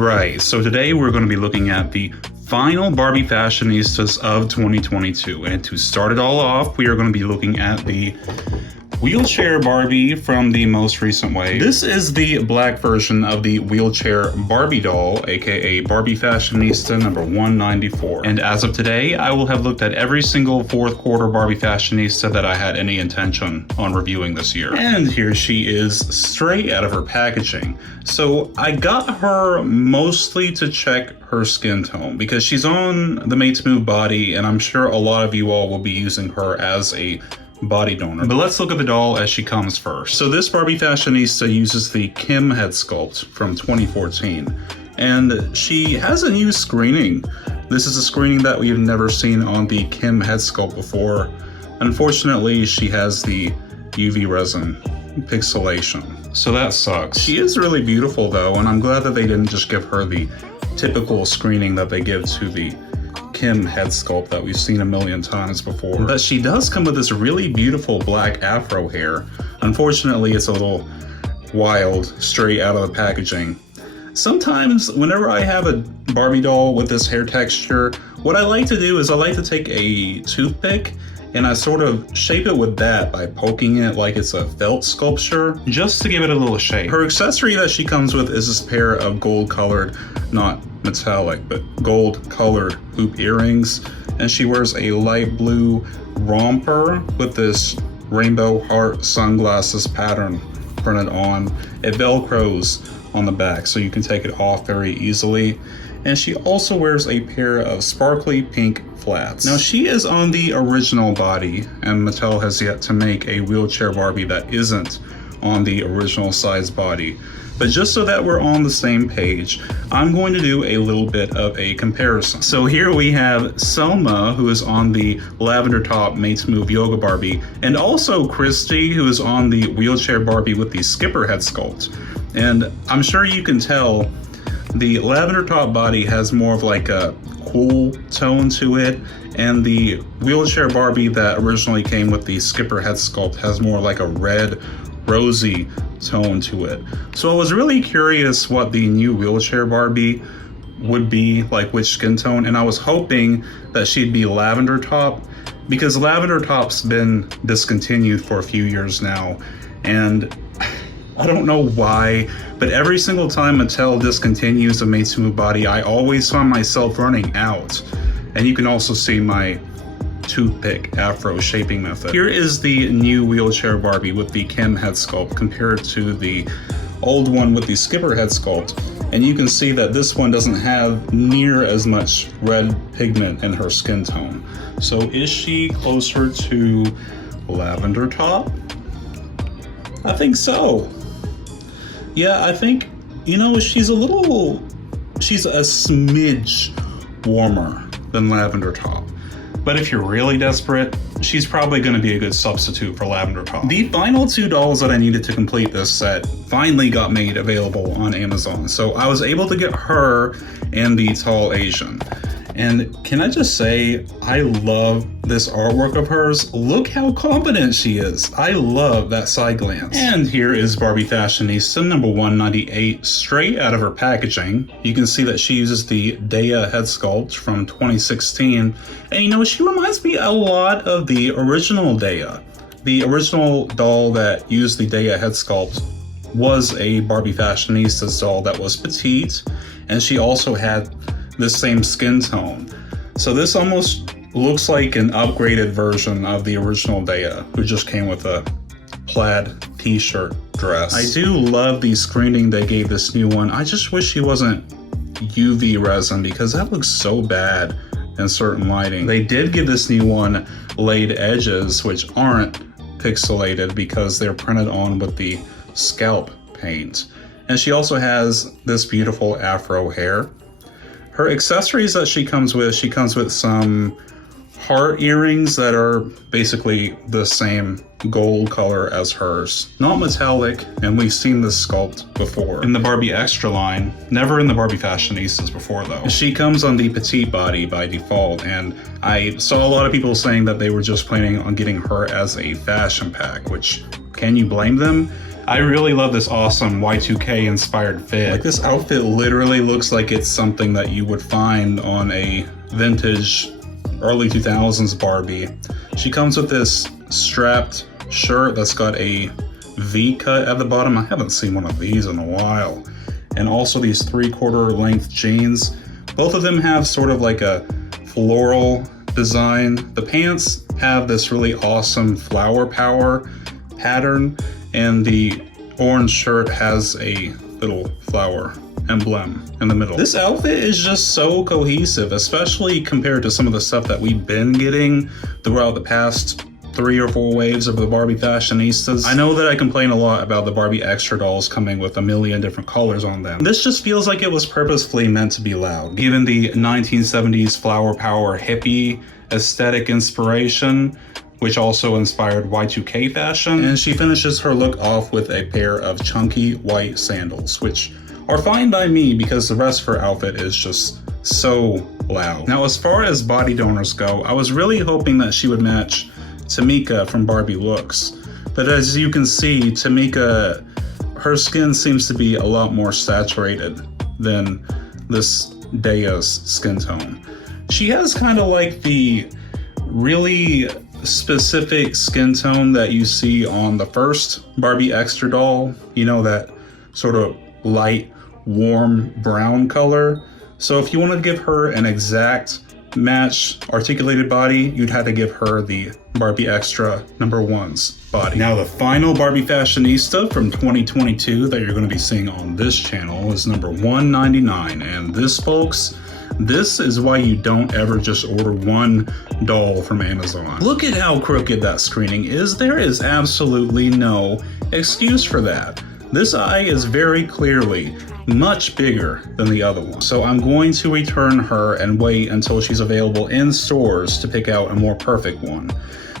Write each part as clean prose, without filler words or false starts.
right, so today we're going to be looking at the final Barbie fashionistas of 2022. And to start it all off, we are going to be looking at the wheelchair Barbie from the most recent wave. This is the black version of the wheelchair Barbie doll, aka Barbie Fashionista number 194. And as of today, I will have looked at every single fourth quarter Barbie Fashionista that I had any intention on reviewing this year. And here she is, straight out of her packaging. So I got her mostly to check her skin tone because she's on the Made to Move body, and I'm sure a lot of you all will be using her as a body donor. But let's look at the doll as she comes first. So this Barbie Fashionista uses the Kim head sculpt from 2014, and she has a new screening. This is a screening that we've never seen on the Kim head sculpt before. Unfortunately, she has the UV resin pixelation, so that sucks. She is really beautiful though, and I'm glad that they didn't just give her the typical screening that they give to the Kim head sculpt that we've seen a million times before. But she does come with this really beautiful black afro hair. Unfortunately, it's a little wild straight out of the packaging. Sometimes whenever I have a Barbie doll with this hair texture, what I like to do is I like to take a toothpick and I sort of shape it with that by poking it like it's a felt sculpture, just to give it a little shape. Her accessory that she comes with is this pair of gold colored, not metallic, but gold colored hoop earrings. And she wears a light blue romper with this rainbow heart sunglasses pattern printed on. It velcros on the back so you can take it off very easily. And she also wears a pair of sparkly pink flats. Now she is on the original body, and Mattel has yet to make a wheelchair Barbie that isn't on the original size body. But just so that we're on the same page, I'm going to do a little bit of a comparison. So here we have Selma, who is on the lavender top Made to Move yoga Barbie, and also Christy, who is on the wheelchair Barbie with the skipper head sculpt. And I'm sure you can tell the lavender top body has more of like a cool tone to it, and the wheelchair Barbie that originally came with the skipper head sculpt has more like a red, rosy tone to it. So I was really curious what the new wheelchair Barbie would be, like which skin tone, and I was hoping that she'd be lavender top, because lavender top's been discontinued for a few years now, and I don't know why, but every single time Mattel discontinues a Made to Move body, I always find myself running out. And you can also see my toothpick afro shaping method. Here is the new wheelchair Barbie with the Kim head sculpt compared to the old one with the skipper head sculpt. And you can see that this one doesn't have near as much red pigment in her skin tone. So is she closer to lavender top? I think so. Yeah, I think, you know, she's a smidge warmer than lavender top. But if you're really desperate, she's probably going to be a good substitute for lavender top. The final two dolls that I needed to complete this set finally got made available on Amazon. So I was able to get her and the tall Asian. And can I just say, I love this artwork of hers. Look how confident she is. I love that side glance. And here is Barbie Fashionista number 198, straight out of her packaging. You can see that she uses the Daya head sculpt from 2016. And you know, she reminds me a lot of the original Daya. The original doll that used the Daya head sculpt was a Barbie Fashionista doll that was petite, and she also had the same skin tone. So this almost looks like an upgraded version of the original Daya, who just came with a plaid t-shirt dress. I do love the screening they gave this new one. I just wish she wasn't UV resin, because that looks so bad in certain lighting. They did give this new one laid edges, which aren't pixelated because they're printed on with the scalp paint. And she also has this beautiful afro hair. Her accessories that she comes with some heart earrings that are basically the same gold color as hers. Not metallic, and we've seen this sculpt before in the Barbie Extra line, never in the Barbie Fashionistas before though. She comes on the petite body by default, and I saw a lot of people saying that they were just planning on getting her as a fashion pack, which, can you blame them? I really love this awesome Y2K inspired fit. Like, this outfit literally looks like it's something that you would find on a vintage early 2000s Barbie. She comes with this strapped shirt that's got a V cut at the bottom. I haven't seen one of these in a while. And also these 3/4 length jeans. Both of them have sort of like a floral design. The pants have this really awesome flower power pattern, and the orange shirt has a little flower emblem in the middle. This outfit is just so cohesive, especially compared to some of the stuff that we've been getting throughout the past 3 or 4 waves of the Barbie fashionistas. I know that I complain a lot about the Barbie extra dolls coming with a million different colors on them. This just feels like it was purposefully meant to be loud. Given the 1970s flower power hippie aesthetic inspiration, which also inspired Y2K fashion. And she finishes her look off with a pair of chunky white sandals, which are fine by me because the rest of her outfit is just so loud. Now, as far as body donors go, I was really hoping that she would match Tamika from Barbie Looks. But as you can see, Tamika, her skin seems to be a lot more saturated than this Daya's skin tone. She has kind of like the really specific skin tone that you see on the first Barbie extra doll, you know, that sort of light, warm brown color. So if you want to give her an exact match articulated body, you'd have to give her the Barbie Extra #1's body. Now, the final Barbie fashionista from 2022 that you're going to be seeing on this channel is number 199, and this, folks, this is why you don't ever just order one doll from Amazon. Look at how crooked that screening is. There is absolutely no excuse for that. This eye is very clearly much bigger than the other one. So I'm going to return her and wait until she's available in stores to pick out a more perfect one.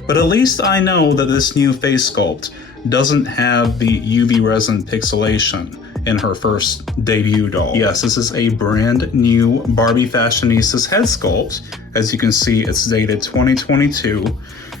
But at least I know that this new face sculpt doesn't have the UV resin pixelation in her first debut doll. Yes, this is a brand new Barbie Fashionista's head sculpt. As you can see, it's dated 2022,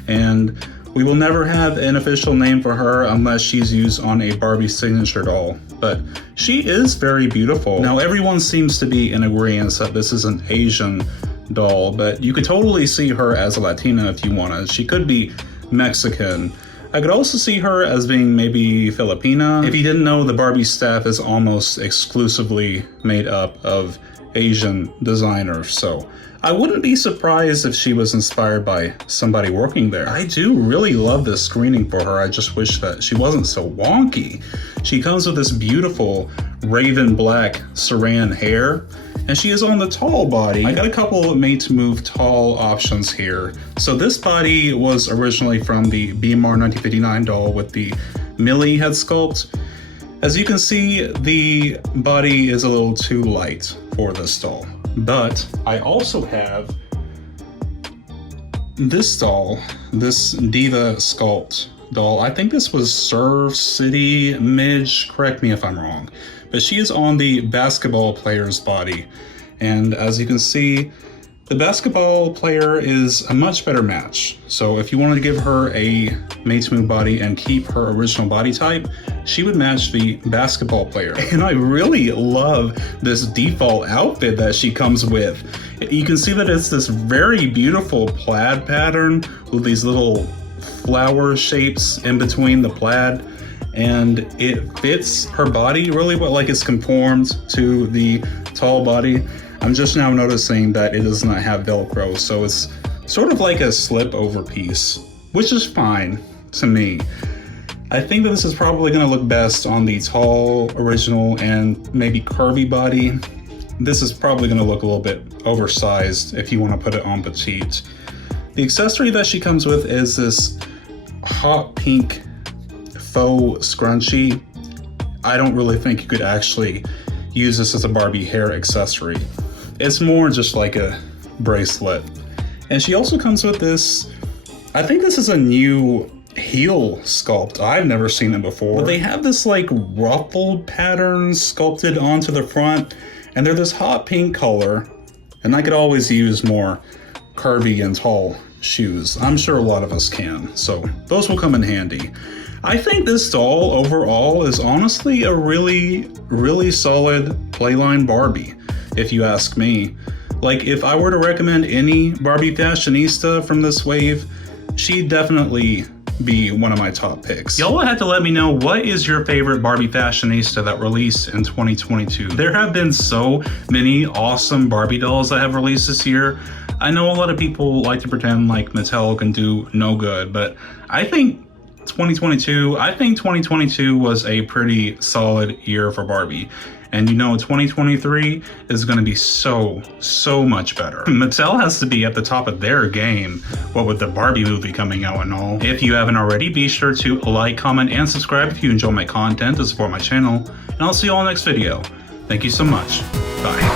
and we will never have an official name for her unless she's used on a Barbie signature doll, but she is very beautiful. Now, everyone seems to be in agreement that this is an Asian doll, but you could totally see her as a Latina if you wanted. She could be Mexican. I could also see her as being maybe Filipina. If you didn't know, the Barbie staff is almost exclusively made up of Asian designers, so I wouldn't be surprised if she was inspired by somebody working there. I do really love this screening for her. I just wish that she wasn't so wonky. She comes with this beautiful raven black saran hair, and she is on the tall body. I got a couple made to move tall options here. So this body was originally from the BMR 1959 doll with the Millie head sculpt. As you can see, the body is a little too light for this doll. But I also have this doll, this Diva Sculpt doll. I think this was Serve City Midge, correct me if I'm wrong. But she is on the basketball player's body. And as you can see, the basketball player is a much better match. So if you wanted to give her a made-to-move body and keep her original body type, she would match the basketball player. And I really love this default outfit that she comes with. You can see that it's this very beautiful plaid pattern with these little flower shapes in between the plaid. And it fits her body really well, like it's conformed to the tall body. I'm just now noticing that it does not have Velcro, so it's sort of like a slip over piece, which is fine to me. I think that this is probably going to look best on the tall, original, and maybe curvy body. This is probably going to look a little bit oversized if you want to put it on petite. The accessory that she comes with is this hot pink faux scrunchie. I don't really think you could actually use this as a Barbie hair accessory. It's more just like a bracelet. And she also comes with this, I think this is a new heel sculpt. I've never seen it before. But they have this like ruffled pattern sculpted onto the front, and they're this hot pink color. And I could always use more curvy and tall shoes. I'm sure a lot of us can, so those will come in handy. I think this doll overall is honestly a really solid playline Barbie, if you ask me. Like, if I were to recommend any Barbie fashionista from this wave, she'd definitely be one of my top picks. Y'all had to let me know, what is your favorite Barbie fashionista that released in 2022? There have been so many awesome Barbie dolls that have released this year. I know a lot of people like to pretend like Mattel can do no good, but I think 2022 was a pretty solid year for Barbie. And you know, 2023 is going to be so much better. Mattel has to be at the top of their game, what with the Barbie movie coming out and all. If you haven't already, be sure to like, comment, and subscribe if you enjoy my content to support my channel. And I'll see you all next video. Thank you so much. Bye.